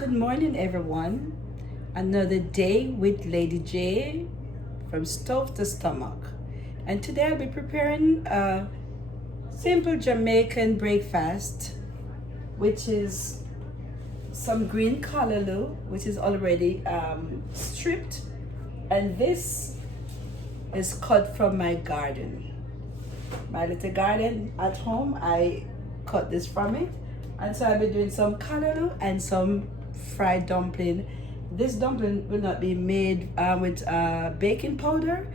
Good morning, everyone. Another day with Lady J from Stove to Stomach. And today I'll be preparing a simple Jamaican breakfast, which is some green callaloo, which is already stripped. And this is cut from my garden. My little garden at home, I cut this from it. And so I'll be doing some callaloo and some fried dumpling. This dumpling will not be made with baking powder.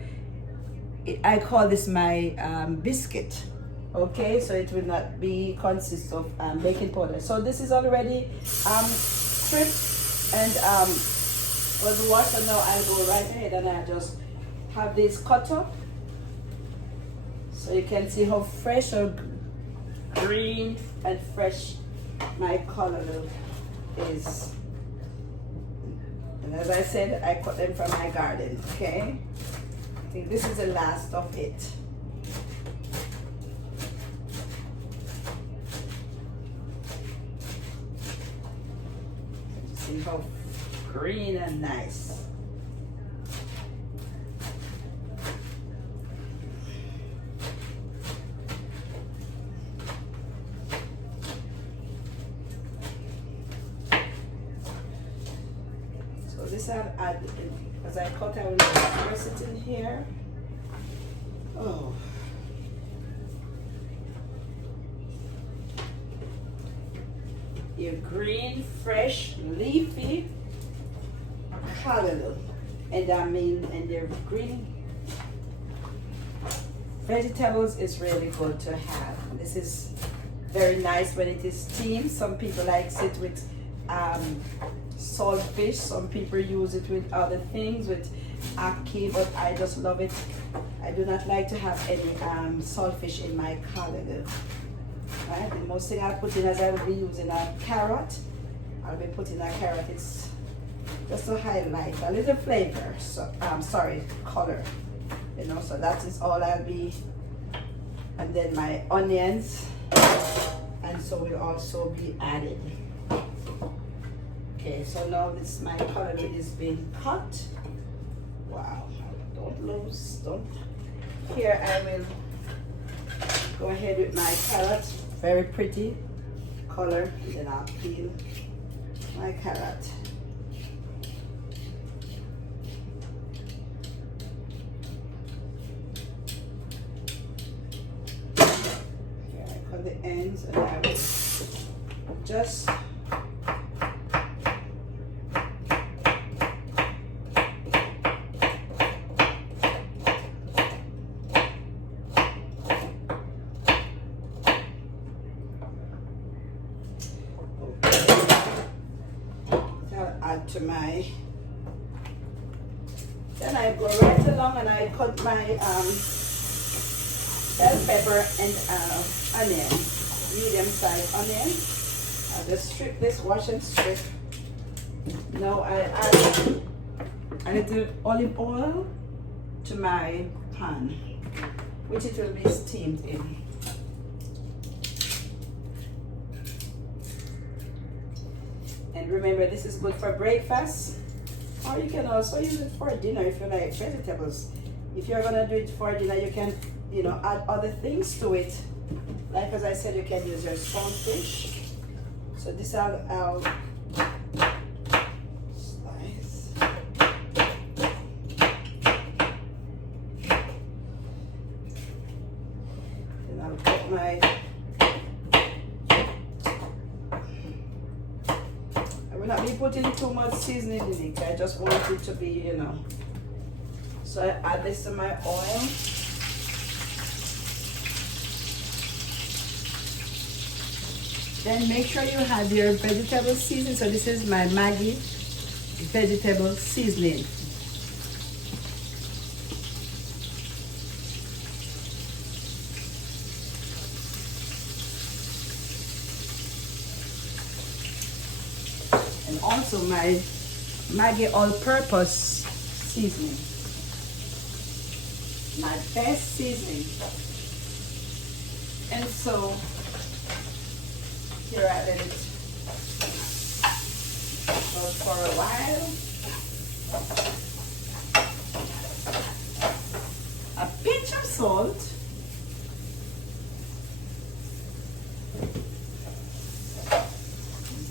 I call this my biscuit. Okay, so it will not be consist of baking powder. So this is already stripped and was washed, and now I'll go right ahead and I just have this cut up. So you can see how fresh or green and fresh my callaloo is. And as I said, I cut them from my garden, okay? I think this is the last of it. See how green and nice. This I'll add, as I cut, I will press it in here. Oh. Your green, fresh, leafy callaloo. And your green vegetables is really good to have. This is very nice when it is steamed. Some people like it with saltfish. Some people use it with other things, with ackee, but I just love it. I do not like to have any saltfish in my callaloo. Right? The most thing I put in, as I will be using a carrot, I'll be putting a carrot. It's just to highlight a little flavor. So color. You know, so that is all I'll be. And then my onions, and so will also be added. Okay, so now this my callaloo is being cut. Wow, don't. Here I will go ahead with my carrot. Very pretty color. And then I'll peel my carrot. Here I cut the ends, and I will just add to my, then I go right along and I cut my bell pepper and onion, medium sized onion. I'll just strip this, wash and strip. Now I add a little olive oil to my pan, which it will be steamed in. And remember, this is good for breakfast, or you can also use it for dinner if you like vegetables. If you're gonna do it for dinner, you can, add other things to it. Like as I said, you can use your saltfish. So this I'll slice. Then I'll put my. I will not be putting too much seasoning in it. I just want it to be, So I add this to my oil. Then make sure you have your vegetable seasoning. So this is my Maggi vegetable seasoning. And also my Maggi all-purpose seasoning. My best seasoning. And so here I let it for a while. A pinch of salt.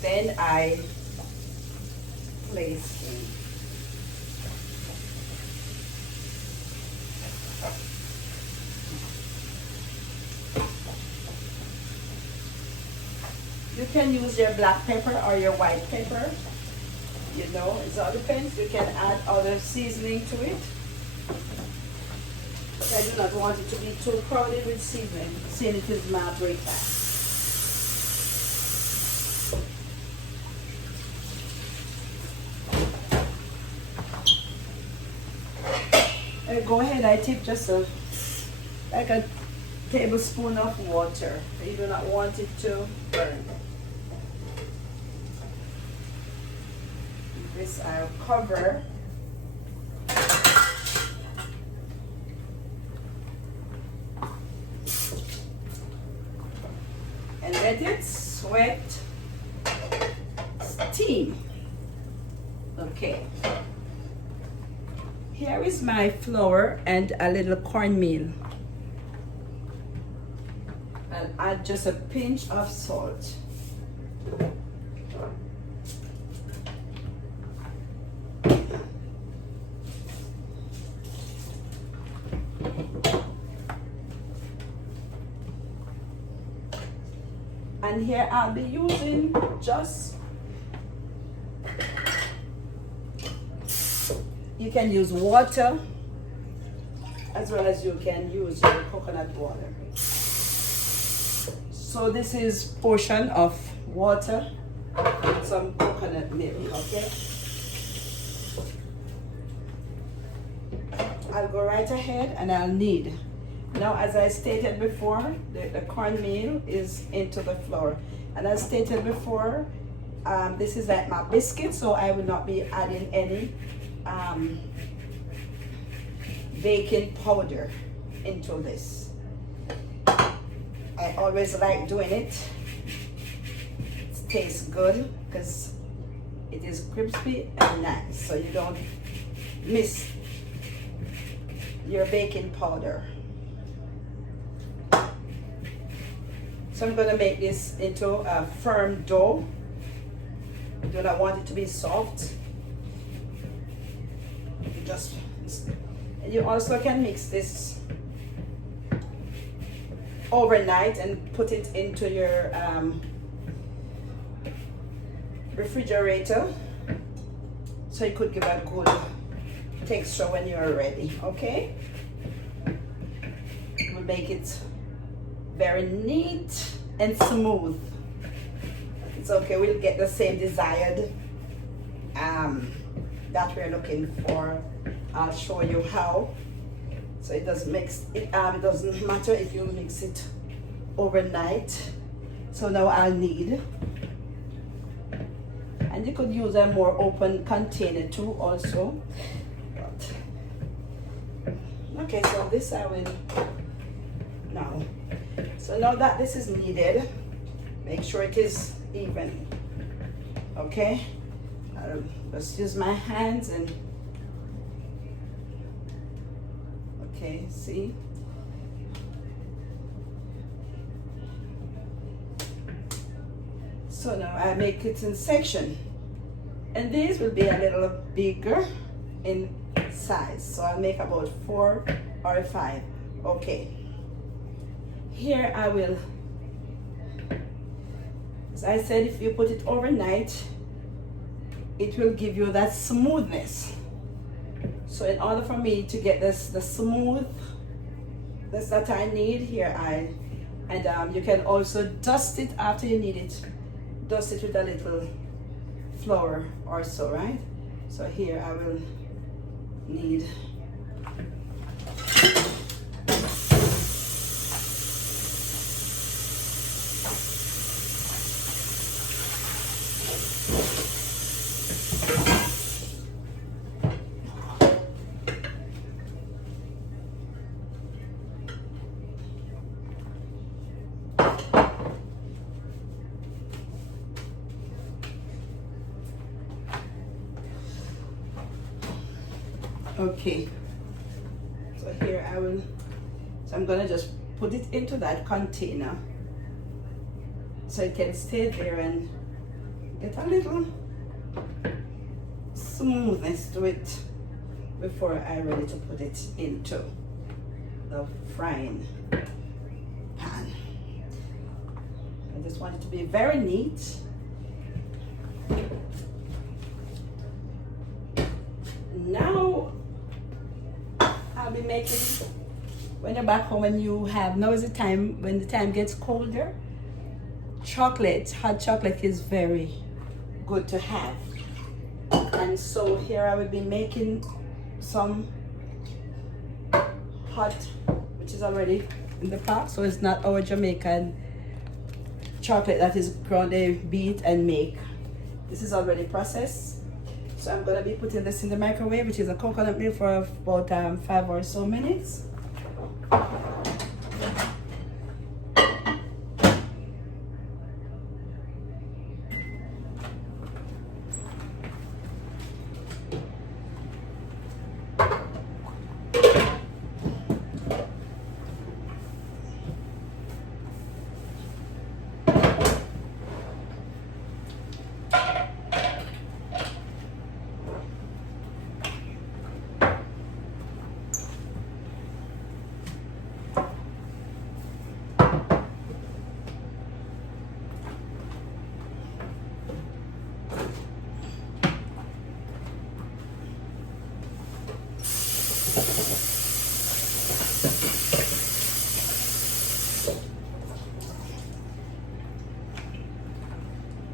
Then I place in. You can use your black pepper or your white pepper. You know, it all depends. You can add other seasoning to it. But I do not want it to be too crowded with seasoning, seeing it is melt very fast. Go ahead, I tip just like a tablespoon of water. You do not want it to burn. This I'll cover. And let it sweat, steam. Okay. Here is my flour and a little cornmeal. I'll add just a pinch of salt. And here I'll be using just, you can use water as well as you can use your coconut water. So this is portion of water with some coconut milk, okay? I'll go right ahead and I'll knead. Now, as I stated before, the cornmeal is into the flour. And as stated before, this is like my biscuit, so I will not be adding any baking powder into this. I always like doing it. It tastes good because it is crispy and nice, so you don't miss your baking powder. So I'm going to make this into a firm dough. I do not want it to be soft. You also can mix this overnight and put it into your refrigerator, so it could give a good texture when you are ready. Okay, we'll make it very neat and smooth. It's okay, we'll get the same desired that we're looking for. I'll show you how. So it doesn't mix it, it doesn't matter if you mix it overnight. So now I'll knead, and you could use a more open container too also. Okay, so this I will now. So now that this is kneaded, make sure it is even. Okay, I'll just use my hands and okay, see. So now I make it in section, and these will be a little bigger in size. So I'll make about 4 or 5. Okay. Here I will, as I said, if you put it overnight, it will give you that smoothness. So in order for me to get this, the smoothness that I need here, you can also dust it after you knead it. Dust it with a little flour or so, right? So here I will knead. Okay, so here I will, so I'm gonna just put it into that container so it can stay there and get a little smoothness to it before I'm ready to put it into the frying pan. I just want it to be very neat. Now I'll be making, when you're back home and you have, now is the time, when the time gets colder, chocolate, hot chocolate is very good to have. And so here I will be making some hot, which is already in the pot, so it's not our Jamaican chocolate that is ground, beat and make. This is already processed. So I'm gonna be putting this in the microwave, which is a coconut milk, for about 5 or so minutes.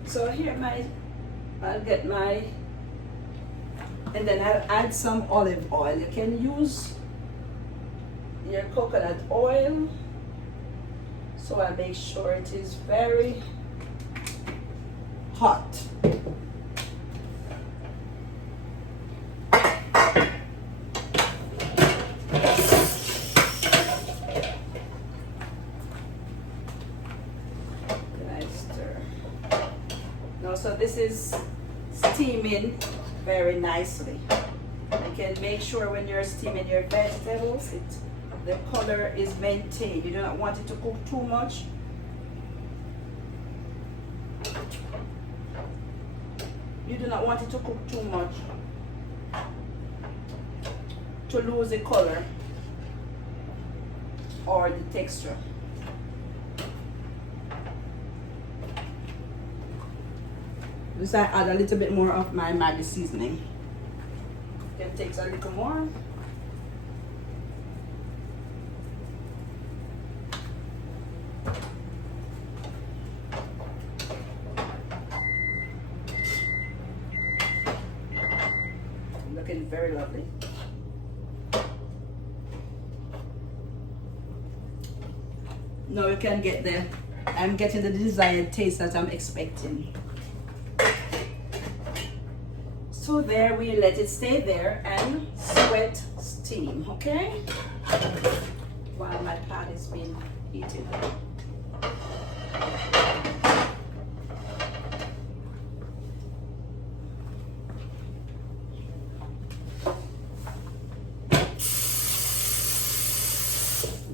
So here I'll get my, and then I'll add some olive oil. You can use your coconut oil. So I make sure it is very hot. So this is steaming very nicely. You can make sure when you're steaming your vegetables, the color is maintained. You do not want it to cook too much. You do not want it to cook too much to lose the color or the texture. Just I add a little bit more of my Maggi seasoning. You can take a little more. Looking very lovely. Now you can get I'm getting the desired taste that I'm expecting. So there, we let it stay there and sweat steam, okay? While my pan is being heated.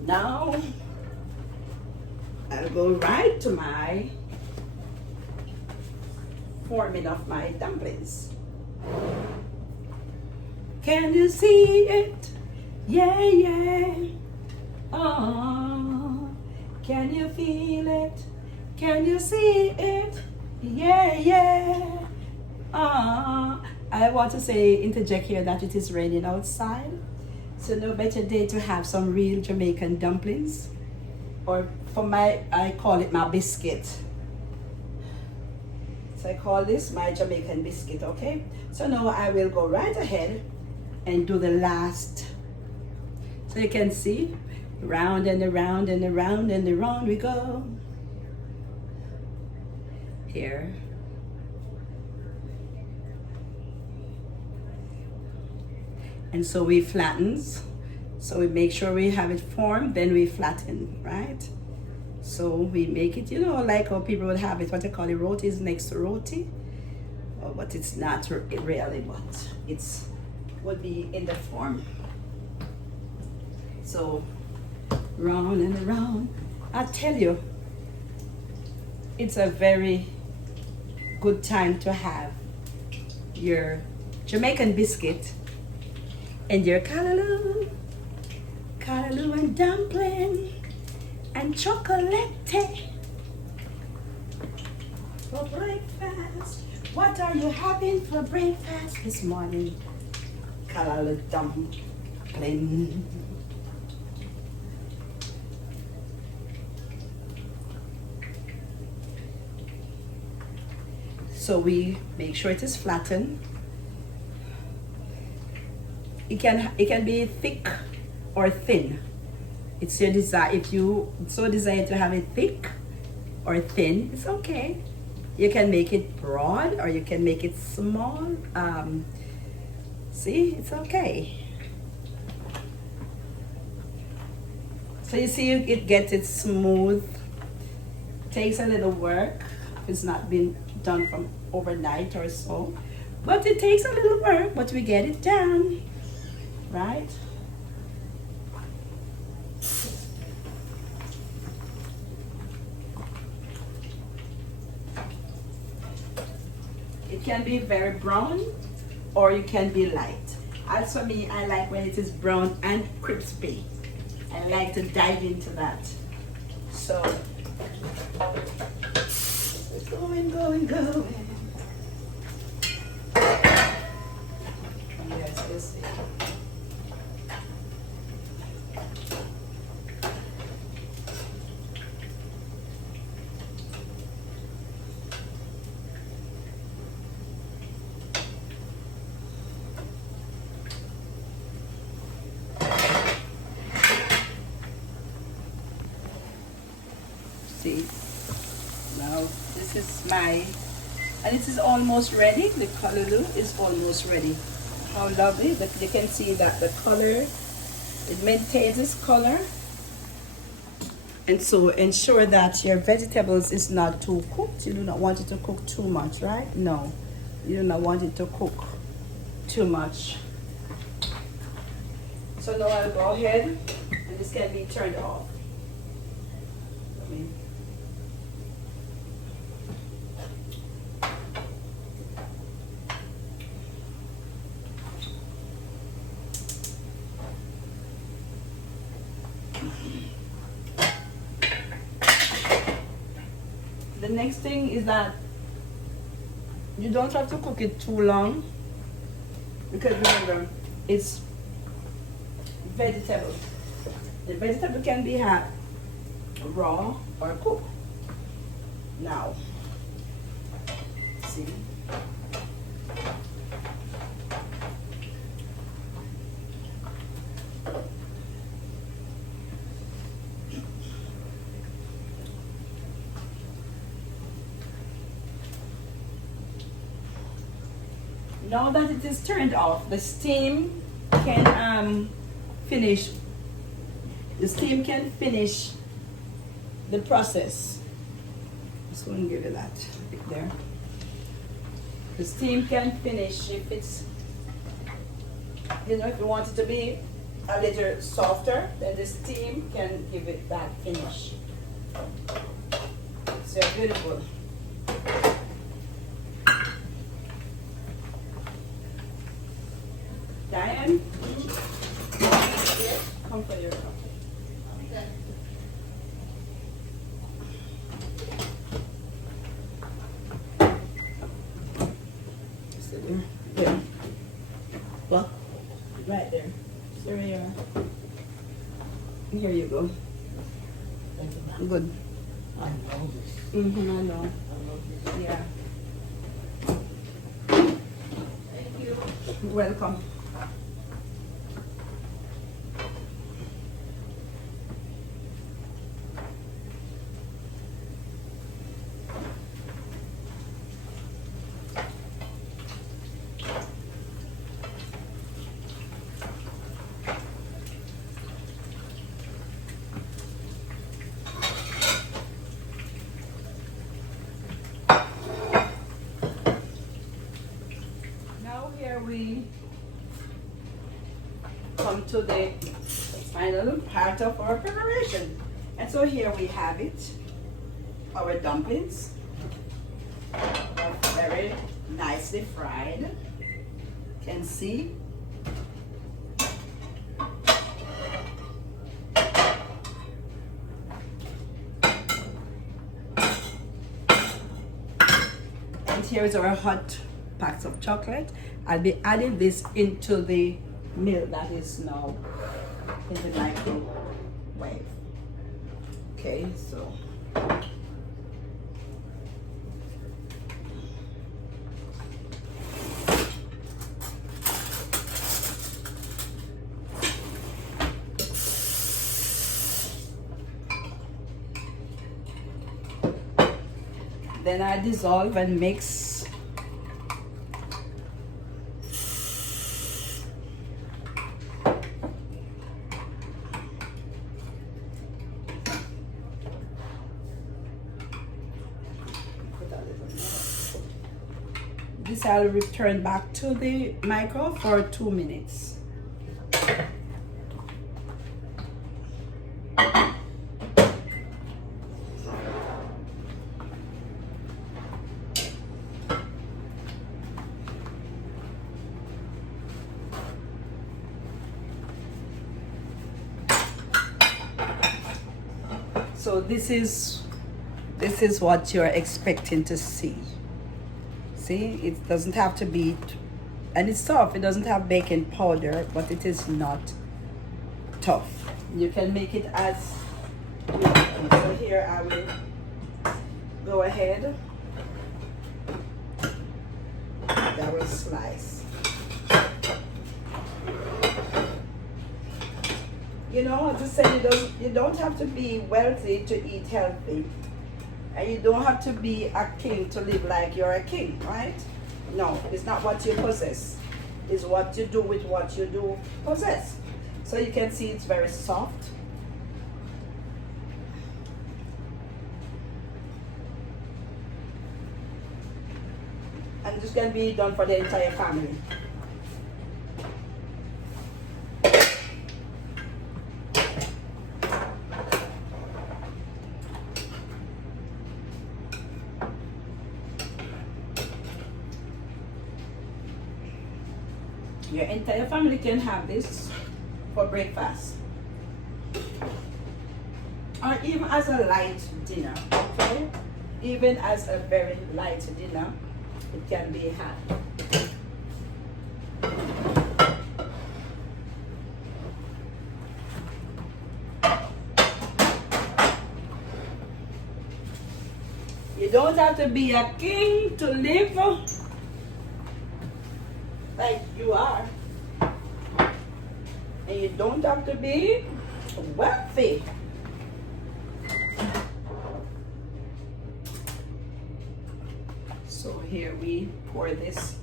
Now, I'll go right to my forming of my dumplings. Can you see it? Yeah, yeah. Oh, can you feel it? Can you see it? Yeah, yeah. I want to say, interject here, that it is raining outside. So no better day to have some real Jamaican dumplings. Or I call it my biscuit. So I call this my Jamaican biscuit, okay? So now I will go right ahead and do the last. So you can see, round and around and around and around we go. Here. And so we flattens. So we make sure we have it formed, then we flatten, right? So we make it, you know, like how people would have it, what they call it, rotis next to roti. Oh, but it's not really, but it's would be in the form. So round and around. I tell you, it's a very good time to have your Jamaican biscuit and your callaloo and dumpling and chocolate for breakfast. What are you having for breakfast this morning? Callaloo dumpling. So we make sure it is flattened. It can be thick or thin. It's your desire. If you so desire to have it thick or thin, it's okay. You can make it broad or you can make it small. See, it's okay. So you see, it gets it smooth. Takes a little work. It's not been done from overnight or so, but it takes a little work, but we get it done, right? It can be very brown or it can be light. As for me, I like when it is brown and crispy. I like to dive into that. So going. Yes, let's see. See, now this is and it is almost ready. The callaloo is almost ready. How lovely that you can see that the color, it maintains its color. And so ensure that your vegetables is not too cooked. You do not want it to cook too much, right? No, you do not want it to cook too much. So now I'll go ahead and this can be turned off. The next thing is that you don't have to cook it too long because remember, it's vegetable. The vegetable can be had raw or cooked. Now, see. Now that it is turned off, the steam can finish. The steam can finish the process. Just go and give it that right there. The steam can finish if it's, if you want it to be a little softer, then the steam can give it that finish. So beautiful. Diane, come for your coffee. Yeah. Well, right there. There you are. Here you go. Good. I know this. I know. Yeah. Thank you. Welcome. to the final part of our preparation. And so here we have it, our dumplings are very nicely fried. You can see. And here is our hot packs of chocolate. I'll be adding this into the milk that is now in the microwave. Okay, so then I dissolve and mix. This I'll return back to the micro for 2 minutes. So this is what you're expecting to see. See, it doesn't have to be, and it's soft. It doesn't have baking powder, but it is not tough. You can make it as you want. So here I will go ahead. I will slice. You know, as I said, you don't have to be wealthy to eat healthy. And you don't have to be a king to live like you're a king, right? No, it's not what you possess. It's what you do with what you do possess. So you can see it's very soft. And this can be done for the entire family. Your entire family can have this for breakfast. Or even as a light dinner, okay? Even as a very light dinner, it can be had. You don't have to be a king to live like you are. And you don't have to be wealthy. So here we pour this.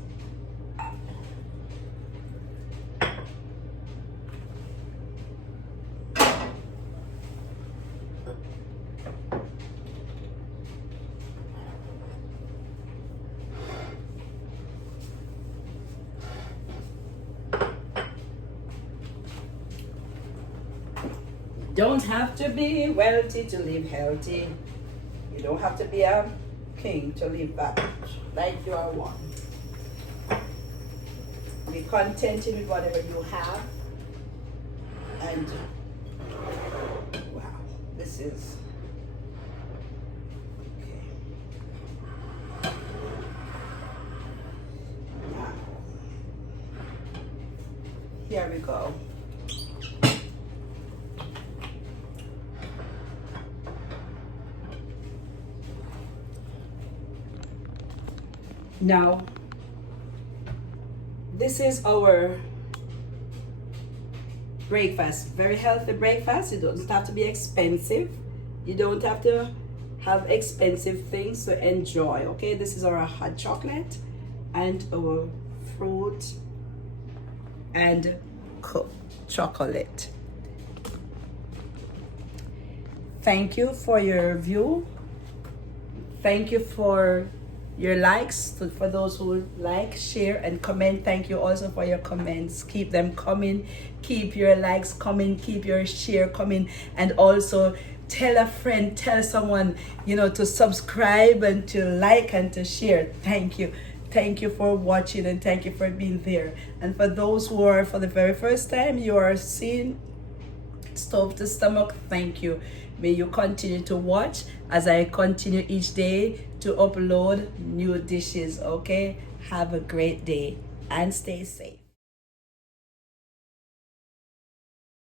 Don't have to be wealthy to live healthy. You don't have to be a king to live that like you are one. Be contented with whatever you have. And wow, this is okay. Now, here we go. Now, this is our breakfast. Very healthy breakfast. It doesn't have to be expensive. You don't have to have expensive things to enjoy. Okay, this is our hot chocolate and our fruit and chocolate. Thank you for your review. Thank you for your likes. So for those who like, share, and comment, thank you also for your comments. Keep them coming. Keep your likes coming. Keep your share coming. And also tell a friend, tell someone, to subscribe and to like and to share. Thank you. Thank you for watching and thank you for being there. And for those who are for the very first time, you are seeing Stove to Stomach, thank you. May you continue to watch as I continue each day to upload new dishes, okay? Have a great day and stay safe.